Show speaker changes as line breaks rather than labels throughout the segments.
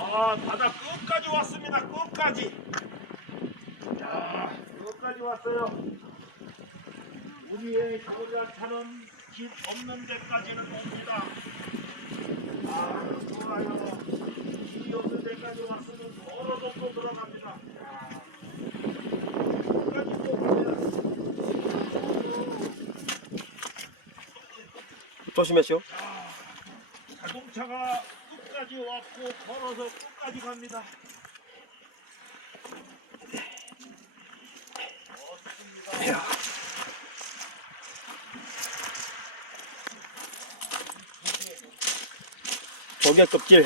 아, 바다 끝까지 왔습니다. 끝까지. 자, 끝까지 왔어요. 우리의 고자 차는 길 없는 데까지는 옵니다. 아, 좋아요. 길이 없는 데까지 왔으면 걸어서 또 들어갑니다. 야, 끝까지 또 옵니다.
조심하시오.
자동차가 끝까지 왔고 걸어서 끝까지 갑니다. 멋있습니다.
조개 껍질.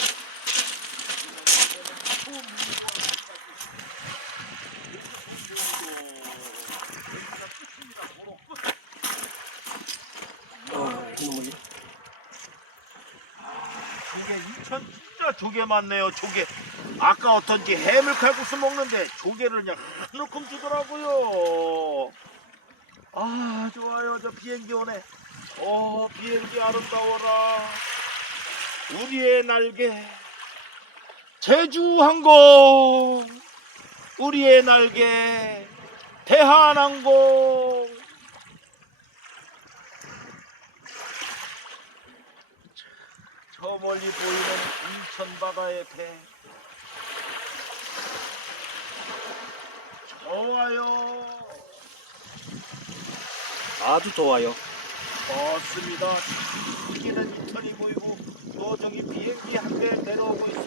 아, 이거 뭐지?
조개 인천 진짜 조개 많네요. 조개. 아까 어떤지 해물 칼국수 먹는데 조개를 그냥 한 움큼 주더라고요. 아 좋아요. 저 비행기 오네. 어 비행기 아름다워라. 우리의 날개. 제주항공. 우리의 날개. 대한항공. 저 멀리 보이는 인천 바다의 배. 좋아요.
아주 좋아요.
좋습니다. 여기는 인천이 보이고 또 저기 비행기 한 대 내려오고 있습니다.